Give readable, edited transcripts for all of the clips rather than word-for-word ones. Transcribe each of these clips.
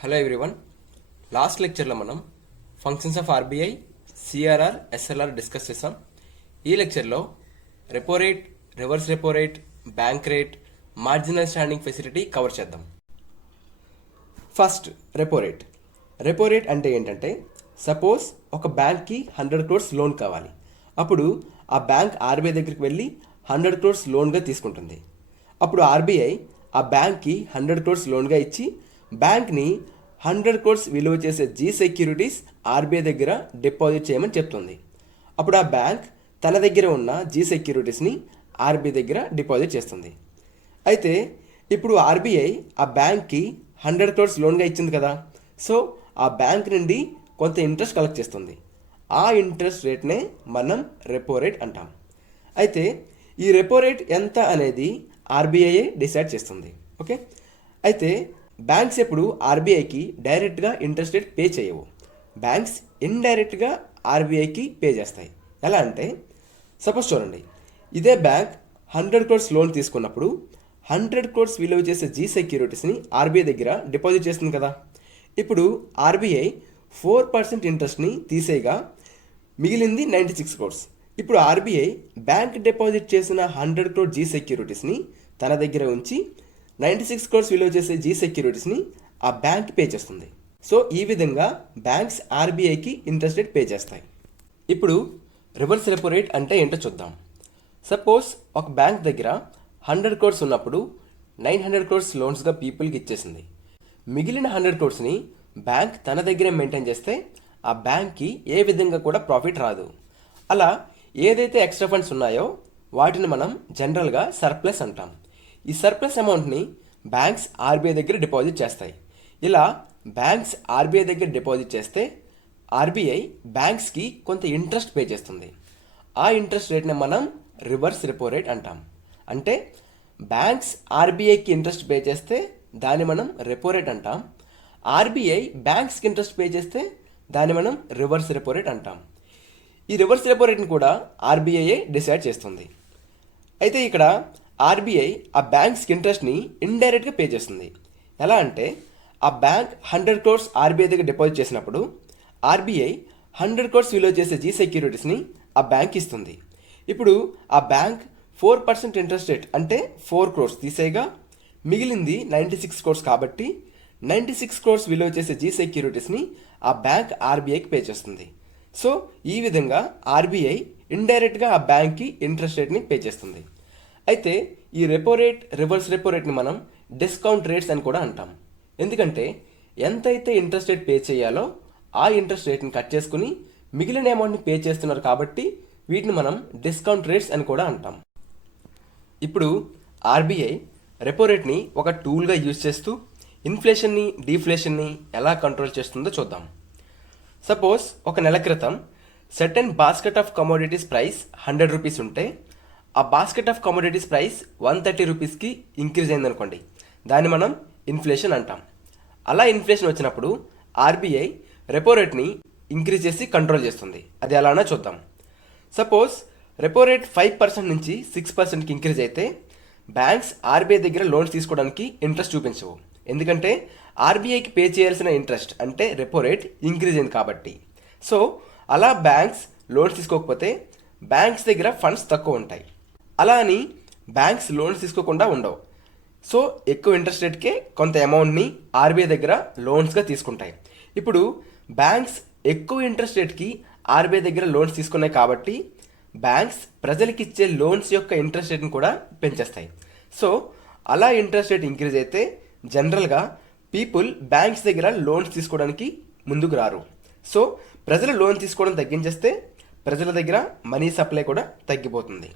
Hello everyone. Last లెక్చర్లో మనం functions of RBI, CRR, SLR discuss చేసాం. ఈ లెక్చర్లో repo rate, reverse repo rate, bank rate, marginal standing facility cover చేద్దాం. First repo rate. Repo rate అంటే ఏంటంటే, suppose ఒక బ్యాంక్కి 100 crores లోన్ కావాలి. అప్పుడు ఆ బ్యాంక్ ఆర్బీఐ దగ్గరికి వెళ్ళి 100 crores లోన్గా తీసుకుంటుంది. అప్పుడు ఆర్బీఐ ఆ బ్యాంక్కి 100 crores లోన్గా ఇచ్చి బ్యాంక్ని 100 crores విలువ చేసే జీ సెక్యూరిటీస్ ఆర్బీఐ దగ్గర డిపాజిట్ చేయమని చెప్తుంది. అప్పుడు ఆ బ్యాంక్ తన దగ్గర ఉన్న జీ సెక్యూరిటీస్ని ఆర్బీఐ దగ్గర డిపాజిట్ చేస్తుంది. అయితే ఇప్పుడు ఆర్బీఐ ఆ బ్యాంక్కి 100 crores లోన్గా ఇచ్చింది కదా, సో ఆ బ్యాంక్ నుండి కొంత ఇంట్రెస్ట్ కలెక్ట్ చేస్తుంది. ఆ ఇంట్రెస్ట్ రేట్నే మనం రెపో రేట్ అంటాం. అయితే ఈ రెపో రేట్ ఎంత అనేది ఆర్బీఐ డిసైడ్ చేస్తుంది. ఓకే, అయితే బ్యాంక్స్ ఎప్పుడు ఆర్బీఐకి డైరెక్ట్గా ఇంట్రెస్ట్ రేట్ పే చేయవు. బ్యాంక్స్ ఇండైరెక్ట్గా ఆర్బీఐకి పే చేస్తాయి. ఎలా అంటే, సపోజ్ చూడండి, ఇదే బ్యాంక్ 100 crores లోన్ తీసుకున్నప్పుడు 100 crores విలువ చేసే జీ సెక్యూరిటీస్ని ఆర్బీఐ దగ్గర డిపాజిట్ చేస్తుంది కదా. ఇప్పుడు ఆర్బీఐ 4% ఇంట్రెస్ట్ని తీసేయగా మిగిలింది 96 crores. ఇప్పుడు ఆర్బీఐ బ్యాంక్ డిపాజిట్ చేసిన 100 crore జీ సెక్యూరిటీస్ని తన దగ్గర ఉంచి 96 crores విలువ చేసే జీ సెక్యూరిటీస్ని ఆ బ్యాంక్ పే చేస్తుంది. సో ఈ విధంగా బ్యాంక్స్ ఆర్బీఐకి ఇంట్రెస్ట్ రేట్ పే చేస్తాయి. ఇప్పుడు రివర్స్ రెపో రేట్ అంటే ఏంటో చూద్దాం. సపోజ్ ఒక బ్యాంక్ దగ్గర 100 crores ఉన్నప్పుడు 900 crores లోన్స్గా పీపుల్కి ఇచ్చేసింది. మిగిలిన 100 crores బ్యాంక్ తన దగ్గరే మెయింటైన్ చేస్తే ఆ బ్యాంక్కి ఏ విధంగా కూడా ప్రాఫిట్ రాదు. అలా ఏదైతే ఎక్స్ట్రా ఫండ్స్ ఉన్నాయో వాటిని మనం జనరల్గా సర్ప్లస్ అంటాం. ఈ సర్ప్లస్ అమౌంట్ని బ్యాంక్స్ ఆర్బీఐ దగ్గర డిపాజిట్ చేస్తాయి. ఇలా బ్యాంక్స్ ఆర్బీఐ దగ్గర డిపాజిట్ చేస్తే ఆర్బీఐ బ్యాంక్స్కి కొంత ఇంట్రెస్ట్ పే చేస్తుంది. ఆ ఇంట్రెస్ట్ రేట్ని మనం రివర్స్ రెపో రేట్ అంటాం. అంటే బ్యాంక్స్ ఆర్బీఐకి ఇంట్రెస్ట్ పే చేస్తే దాన్ని మనం రెపో రేట్ అంటాం. ఆర్బీఐ బ్యాంక్స్కి ఇంట్రెస్ట్ పే చేస్తే దాన్ని మనం రివర్స్ రెపో రేట్ అంటాం. ఈ రివర్స్ రెపో రేట్ని కూడా ఆర్బీఐ డిసైడ్ చేస్తుంది. అయితే ఇక్కడ ఆర్బీఐ ఆ బ్యాంక్స్కి ఇంట్రెస్ట్ని ఇండైరెక్ట్గా పే చేస్తుంది. ఎలా అంటే, ఆ బ్యాంక్ 100 crores ఆర్బీఐ దగ్గర డిపాజిట్ చేసినప్పుడు ఆర్బీఐ 100 crores విలువ చేసే జీ సెక్యూరిటీస్ని ఆ బ్యాంక్ ఇస్తుంది. ఇప్పుడు ఆ బ్యాంక్ 4% ఇంట్రెస్ట్ రేట్ అంటే 4 crores తీసేయగా మిగిలింది 96 crores కాబట్టి 96 crores విలువ చేసే జీ సెక్యూరిటీస్ని ఆ బ్యాంక్ ఆర్బీఐకి పే చేస్తుంది. సో ఈ విధంగా ఆర్బీఐ ఇండైరెక్ట్గా ఆ బ్యాంక్కి ఇంట్రెస్ట్ రేట్ని పే చేస్తుంది. అయితే ఈ రెపో రేట్, రివర్స్ రెపో రేట్ని మనం డిస్కౌంట్ రేట్స్ అని కూడా అంటాం. ఎందుకంటే ఎంతైతే ఇంట్రెస్ట్ రేట్ పే చేయాలో ఆ ఇంట్రెస్ట్ రేట్ని కట్ చేసుకుని మిగిలిన అమౌంట్ని పే చేస్తున్నారు కాబట్టి వీటిని మనం డిస్కౌంట్ రేట్స్ అని కూడా అంటాం. ఇప్పుడు ఆర్బీఐ రెపో రేట్ని ఒక టూల్గా యూజ్ చేస్తూ ఇన్ఫ్లేషన్ని, డీఫ్లేషన్ని ఎలా కంట్రోల్ చేస్తుందో చూద్దాం. సపోజ్ ఒక నెల క్రితం certain basket of commodities price 100 rupees ఉంటే ఆ బాస్కెట్ ఆఫ్ కమోడిటీస్ ప్రైస్ 130 rupeesకి ఇంక్రీజ్ అయిందనుకోండి, దాన్ని మనం ఇన్ఫ్లేషన్ అంటాం. అలా ఇన్ఫ్లేషన్ వచ్చినప్పుడు ఆర్బీఐ రెపో రేట్ని ఇంక్రీజ్ చేసి కంట్రోల్ చేస్తుంది. అది ఎలానో చూద్దాం. సపోజ్ రెపో రేట్ 5% నుంచి 6%కి ఇంక్రీజ్ అయితే బ్యాంక్స్ ఆర్బీఐ దగ్గర లోన్స్ తీసుకోవడానికి ఇంట్రెస్ట్ చూపించవు. ఎందుకంటే ఆర్బీఐకి పే చేయాల్సిన ఇంట్రెస్ట్ అంటే రెపో రేట్ ఇంక్రీజ్ అయింది కాబట్టి. సో అలా బ్యాంక్స్ లోన్స్ తీసుకోకపోతే బ్యాంక్స్ దగ్గర ఫండ్స్ తక్కువ ఉంటాయి. అలా అని బ్యాంక్స్ లోన్స్ తీసుకోకుండా ఉండవు. సో ఎక్కువ ఇంట్రెస్ట్ రేట్కే కొంత అమౌంట్ని ఆర్బీఐ దగ్గర లోన్స్గా తీసుకుంటాయి. ఇప్పుడు బ్యాంక్స్ ఎక్కువ ఇంట్రెస్ట్ రేట్కి ఆర్బీఐ దగ్గర లోన్స్ తీసుకున్నాయి కాబట్టి బ్యాంక్స్ ప్రజలకి ఇచ్చే లోన్స్ యొక్క ఇంట్రెస్ట్ రేట్ని కూడా పెంచేస్తాయి. సో అలా ఇంట్రెస్ట్ రేట్ ఇంక్రీజ్ అయితే జనరల్గా పీపుల్ బ్యాంక్స్ దగ్గర లోన్స్ తీసుకోవడానికి ముందుకు రారు. సో ప్రజలు లోన్ తీసుకోవడం తగ్గించేస్తే ప్రజల దగ్గర మనీ సప్లై కూడా తగ్గిపోతుంది.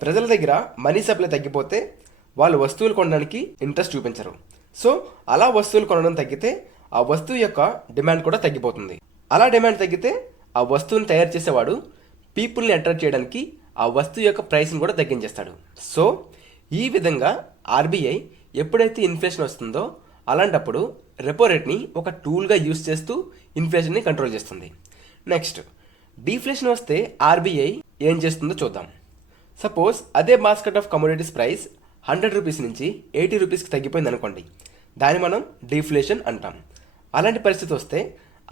ప్రజల దగ్గర మనీ సప్లై తగ్గిపోతే వాళ్ళు వస్తువులు కొనడానికి ఇంట్రెస్ట్ చూపించరు. సో అలా వస్తువులు కొనడం తగ్గితే ఆ వస్తువు యొక్క డిమాండ్ కూడా తగ్గిపోతుంది. అలా డిమాండ్ తగ్గితే ఆ వస్తువుని తయారు చేసేవాడు పీపుల్ని అట్రాక్ట్ చేయడానికి ఆ వస్తువు యొక్క ప్రైస్ని కూడా తగ్గించేస్తాడు. సో ఈ విధంగా ఆర్బీఐ ఎప్పుడైతే ఇన్ఫ్లేషన్ వస్తుందో అలాంటప్పుడు రెపో రేట్ని ఒక టూల్గా యూజ్ చేస్తూ ఇన్ఫ్లేషన్ని కంట్రోల్ చేస్తుంది. నెక్స్ట్ డీఫ్లేషన్ వస్తే ఆర్బీఐ ఏం చేస్తుందో చూద్దాం. సపోజ్ అదే basket of commodities price 100 rupees నుంచి 80 rupeesకి తగ్గిపోయింది అనుకోండి, దాన్ని మనం డీఫ్లేషన్ అంటాం. అలాంటి పరిస్థితి వస్తే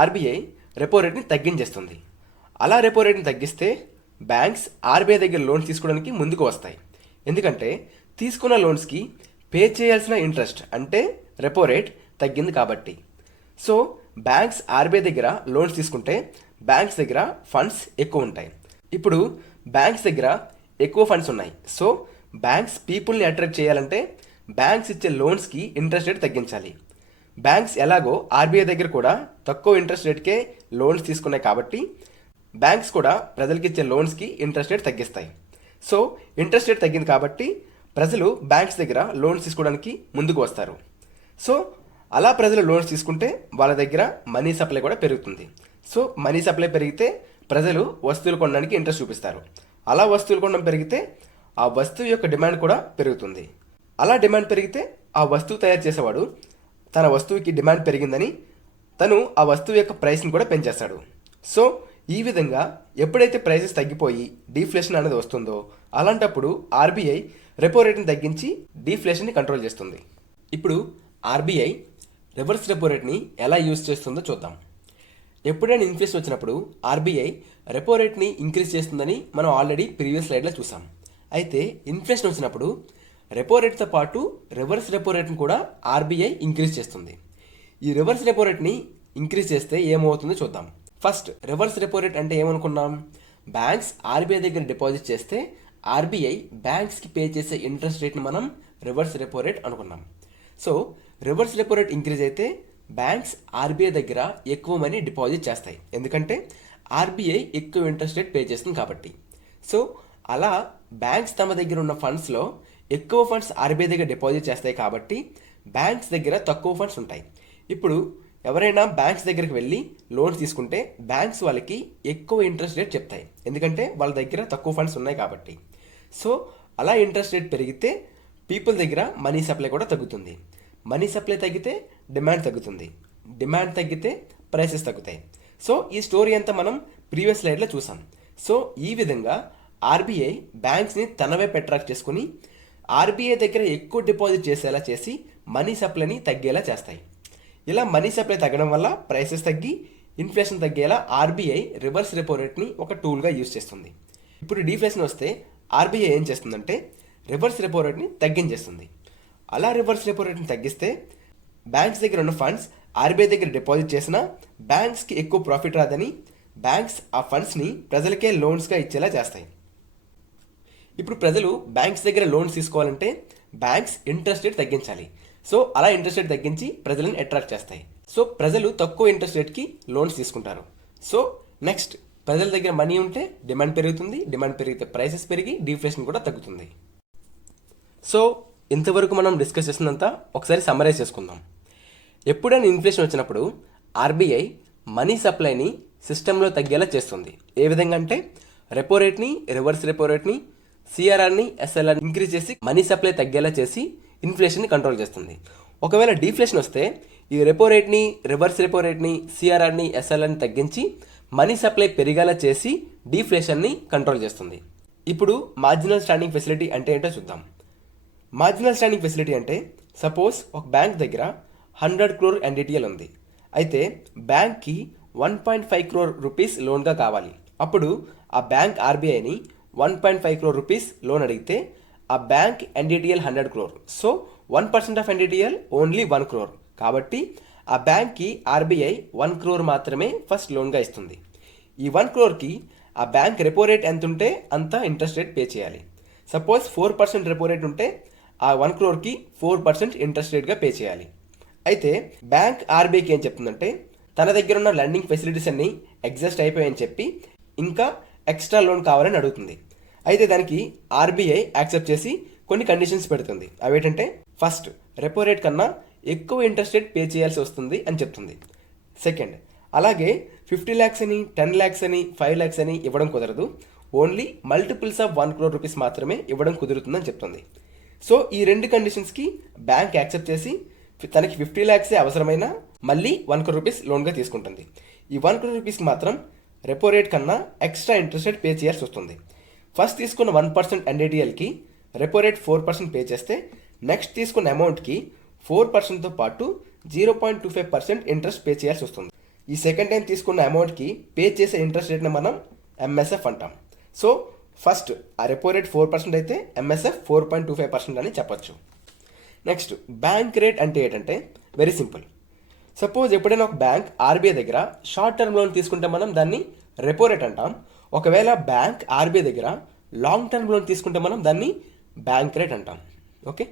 ఆర్బీఐ రెపో రేట్ని తగ్గించేస్తుంది. అలా రెపో రేట్ని తగ్గిస్తే బ్యాంక్స్ ఆర్బీఐ దగ్గర లోన్స్ తీసుకోవడానికి ముందుకు వస్తాయి. ఎందుకంటే తీసుకున్న లోన్స్కి పే చేయాల్సిన ఇంట్రెస్ట్ అంటే రెపో రేట్ తగ్గింది కాబట్టి. సో బ్యాంక్స్ ఆర్బీఐ దగ్గర లోన్స్ తీసుకుంటే బ్యాంక్స్ దగ్గర ఫండ్స్ ఎక్కువ ఉంటాయి. ఇప్పుడు బ్యాంక్స్ దగ్గర ఎక్కువ ఫండ్స్ ఉన్నాయి. సో బ్యాంక్స్ పీపుల్ని అట్రాక్ట్ చేయాలంటే బ్యాంక్స్ ఇచ్చే లోన్స్కి ఇంట్రెస్ట్ రేట్ తగ్గించాలి. బ్యాంక్స్ ఎలాగో ఆర్బీఐ దగ్గర కూడా తక్కువ ఇంట్రెస్ట్ రేట్కే లోన్స్ తీసుకున్నాయి కాబట్టి బ్యాంక్స్ కూడా ప్రజలకు ఇచ్చే లోన్స్కి ఇంట్రెస్ట్ రేట్ తగ్గిస్తాయి. సో ఇంట్రెస్ట్ రేట్ తగ్గింది కాబట్టి ప్రజలు బ్యాంక్స్ దగ్గర లోన్స్ తీసుకోవడానికి ముందుకు వస్తారు. సో అలా ప్రజలు లోన్స్ తీసుకుంటే వాళ్ళ దగ్గర మనీ సప్లై కూడా పెరుగుతుంది. సో మనీ సప్లై పెరిగితే ప్రజలు వస్తువులు కొనడానికి ఇంట్రెస్ట్ చూపిస్తారు. అలా వస్తువులు కొనడం పెరిగితే ఆ వస్తువు యొక్క డిమాండ్ కూడా పెరుగుతుంది. అలా డిమాండ్ పెరిగితే ఆ వస్తువు తయారు చేసేవాడు తన వస్తువుకి డిమాండ్ పెరిగిందని తను ఆ వస్తువు యొక్క ప్రైస్ని కూడా పెంచేస్తాడు. సో ఈ విధంగా ఎప్పుడైతే ప్రైసెస్ తగ్గిపోయి డీఫ్లేషన్ అనేది వస్తుందో అలాంటప్పుడు ఆర్బీఐ రెపో రేట్ని తగ్గించి డీఫ్లేషన్ని కంట్రోల్ చేస్తుంది. ఇప్పుడు ఆర్బీఐ రివర్స్ రెపో రేట్ని ఎలా యూజ్ చేస్తుందో చూద్దాం. ఎప్పుడైనా ఇన్ఫ్లేషన్ వచ్చినప్పుడు ఆర్బీఐ రెపో రేట్ని ఇంక్రీజ్ చేస్తుందని మనం ఆల్రెడీ ప్రీవియస్ స్లైడ్లో చూసాం. అయితే ఇన్ఫ్లేషన్ వచ్చినప్పుడు రెపో రేట్తో పాటు రివర్స్ రెపో రేట్ని కూడా ఆర్బీఐ ఇంక్రీజ్ చేస్తుంది. ఈ రివర్స్ రెపో రేట్ని ఇంక్రీజ్ చేస్తే ఏమవుతుందో చూద్దాం. ఫస్ట్ రివర్స్ రెపో రేట్ అంటే ఏమనుకున్నాం? బ్యాంక్స్ ఆర్బీఐ దగ్గర డిపాజిట్ చేస్తే ఆర్బీఐ బ్యాంక్స్కి పే చేసే ఇంట్రెస్ట్ రేట్ని మనం రివర్స్ రెపో రేట్ అనుకున్నాం. So reverse repo rate increase అయితే బ్యాంక్స్ ఆర్బీఐ దగ్గర ఎక్కువ మనీ డిపాజిట్ చేస్తాయి. ఎందుకంటే ఆర్బీఐ ఎక్కువ ఇంట్రెస్ట్ రేట్ పే చేస్తుంది కాబట్టి. సో అలా బ్యాంక్స్ తమ దగ్గర ఉన్న ఫండ్స్లో ఎక్కువ ఫండ్స్ ఆర్బీఐ దగ్గర డిపాజిట్ చేస్తాయి కాబట్టి బ్యాంక్స్ దగ్గర తక్కువ ఫండ్స్ ఉంటాయి. ఇప్పుడు ఎవరైనా బ్యాంక్స్ దగ్గరికి వెళ్ళి లోన్స్ తీసుకుంటే బ్యాంక్స్ వాళ్ళకి ఎక్కువ ఇంట్రెస్ట్ రేట్ చెప్తాయి. ఎందుకంటే వాళ్ళ దగ్గర తక్కువ ఫండ్స్ ఉన్నాయి కాబట్టి. సో అలా ఇంట్రెస్ట్ రేట్ పెరిగితే పీపుల్ దగ్గర మనీ సప్లై కూడా తగ్గుతుంది. మనీ సప్లై తగ్గితే డిమాండ్ తగ్గుతుంది. డిమాండ్ తగ్గితే ప్రైసెస్ తగ్గుతాయి. సో ఈ స్టోరీ అంతా మనం ప్రీవియస్ స్లైడ్లో చూసాం. సో ఈ విధంగా ఆర్బీఐ బ్యాంక్స్ని తన వైపు అట్రాక్ట్ చేసుకుని ఆర్బీఐ దగ్గర ఎక్కువ డిపాజిట్ చేసేలా చేసి మనీ సప్లైని తగ్గేలా చేస్తాయి. ఇలా మనీ సప్లై తగ్గడం వల్ల ప్రైసెస్ తగ్గి ఇన్ఫ్లేషన్ తగ్గేలా ఆర్బీఐ రివర్స్ రెపో రేట్ని ఒక టూల్గా యూజ్ చేస్తుంది. ఇప్పుడు డీఫ్లేషన్ వస్తే ఆర్బీఐ ఏం చేస్తుందంటే రివర్స్ రెపో రేట్ని తగ్గించేస్తుంది. అలా రివర్స్ రెపో రేట్ని తగ్గిస్తే బ్యాంక్స్ దగ్గర ఉన్న ఫండ్స్ ఆర్బీఐ దగ్గర డిపాజిట్ చేసినా బ్యాంక్స్కి ఎక్కువ ప్రాఫిట్ రాదని బ్యాంక్స్ ఆ ఫండ్స్ని ప్రజలకే లోన్స్గా ఇచ్చేలా చేస్తాయి. ఇప్పుడు ప్రజలు బ్యాంక్స్ దగ్గర లోన్స్ తీసుకోవాలంటే బ్యాంక్స్ ఇంట్రెస్ట్ రేట్ తగ్గించాలి. సో అలా ఇంట్రెస్ట్ రేట్ తగ్గించి ప్రజలను అట్రాక్ట్ చేస్తాయి. సో ప్రజలు తక్కువ ఇంట్రెస్ట్ రేట్కి లోన్స్ తీసుకుంటారు. సో నెక్స్ట్ ప్రజల దగ్గర మనీ ఉంటే డిమాండ్ పెరుగుతుంది. డిమాండ్ పెరిగితే ప్రైసెస్ పెరిగి డీఫ్లేషన్ కూడా తగ్గుతుంది. సో ఇంతవరకు మనం డిస్కస్ చేసినంత ఒకసారి సమ్మరైజ్ చేసుకుందాం. ఎప్పుడైనా ఇన్ఫ్లేషన్ వచ్చినప్పుడు ఆర్బీఐ మనీ సప్లైని సిస్టంలో తగ్గేలా చేస్తుంది. ఏ విధంగా అంటే రెపో రేట్ని, రివర్స్ రెపో రేట్ని, సిఆర్ఆర్ని, ఎస్ఎల్ఆర్ని ఇంక్రీజ్ చేసి మనీ సప్లై తగ్గేలా చేసి ఇన్ఫ్లేషన్ని కంట్రోల్ చేస్తుంది. ఒకవేళ డీఫ్లేషన్ వస్తే ఈ రెపో రేట్ని, రివర్స్ రెపో రేట్ని, సిఆర్ఆర్ని, ఎస్ఎల్ఆర్ని తగ్గించి మనీ సప్లై పెరిగేలా చేసి డీఫ్లేషన్ని కంట్రోల్ చేస్తుంది. ఇప్పుడు మార్జినల్ స్టాండింగ్ ఫెసిలిటీ అంటే ఏంటో చూద్దాం. మార్జినల్ స్టాండింగ్ ఫెసిలిటీ అంటే సపోజ్ ఒక బ్యాంక్ దగ్గర 100 crore ఎన్డీటీఎల్ ఉంది. అయితే బ్యాంక్కి 1.5 crore రూపీస్ లోన్గా కావాలి. అప్పుడు ఆ బ్యాంక్ ఆర్బీఐని 1.5 crore రూపీస్ లోన్ అడిగితే ఆ bank NDTL 100 crore. So 1% of NDTL only 1 crore. కాబట్టి ఆ బ్యాంక్కి ఆర్బీఐ 1 crore మాత్రమే ఫస్ట్ లోన్గా ఇస్తుంది. ఈ 1 crore ఆ బ్యాంక్ రెపో రేట్ ఎంత ఉంటే అంత ఇంట్రెస్ట్ రేట్ పే చేయాలి. సపోజ్ 4% రెపో రేట్ ఉంటే ఆ 1 crore 4% ఇంట్రెస్ట్ రేట్గా పే చేయాలి. అయితే బ్యాంక్ ఆర్బీఐకి ఏం చెప్తుందంటే తన దగ్గర ఉన్న లెండింగ్ ఫెసిలిటీస్ అన్ని ఎగ్జాస్ట్ అయిపోయాయని చెప్పి ఇంకా ఎక్స్ట్రా లోన్ కావాలని అడుగుతుంది. అయితే దానికి ఆర్బీఐ యాక్సెప్ట్ చేసి కొన్ని కండిషన్స్ పెడుతుంది. అవేంటంటే ఫస్ట్ రెపో రేట్ కన్నా ఎక్కువ ఇంట్రెస్ట్ రేట్ పే చేయాల్సి వస్తుంది అని చెప్తుంది. సెకండ్, అలాగే 50 lakhs అని, 10 lakhs అని, 5 lakhs అని ఇవ్వడం కుదరదు. Only multiples of 1 crore rupees మాత్రమే ఇవ్వడం కుదురుతుందని చెప్తుంది. సో ఈ రెండు కండిషన్స్కి బ్యాంక్ యాక్సెప్ట్ చేసి తనకి 50 lakhs అవసరమైన మళ్ళీ 1 crore రూపీస్ లోన్గా తీసుకుంటుంది. ఈ 1 crore రూపీస్కి మాత్రం రెపో రేట్ కన్నా ఎక్స్ట్రా ఇంట్రెస్ట్ రేట్ పే చేయాల్సి వస్తుంది. ఫస్ట్ తీసుకున్న 1% ఎన్డీటీఎల్కి రెపో రేట్ 4% పే చేస్తే నెక్స్ట్ తీసుకున్న అమౌంట్కి 4%తో పాటు 0.25% ఇంట్రెస్ట్ పే చేయాల్సి వస్తుంది. ఈ సెకండ్ టైం తీసుకున్న అమౌంట్కి పే చేసే ఇంట్రెస్ట్ రేట్ని మనం ఎంఎస్ఎఫ్ అంటాం. సో ఫస్ట్ ఆ రెపో రేట్ 4% అయితే ఎంఎస్ఎఫ్ 4.25% అని చెప్పొచ్చు. నెక్స్ట్ బ్యాంక్ రేట్ అంటే ఏంటంటే వెరీ సింపుల్. సపోజ్ ఎప్పుడైనా ఒక బ్యాంక్ ఆర్బీఐ దగ్గర షార్ట్ టర్మ్ లోన్ తీసుకుంటే మనం దాన్ని రెపో రేట్ అంటాం. ఒకవేళ బ్యాంక్ ఆర్బీఐ దగ్గర లాంగ్ టర్మ్ లోన్ తీసుకుంటే మనం దాన్ని బ్యాంక్ రేట్ అంటాం. ఓకే.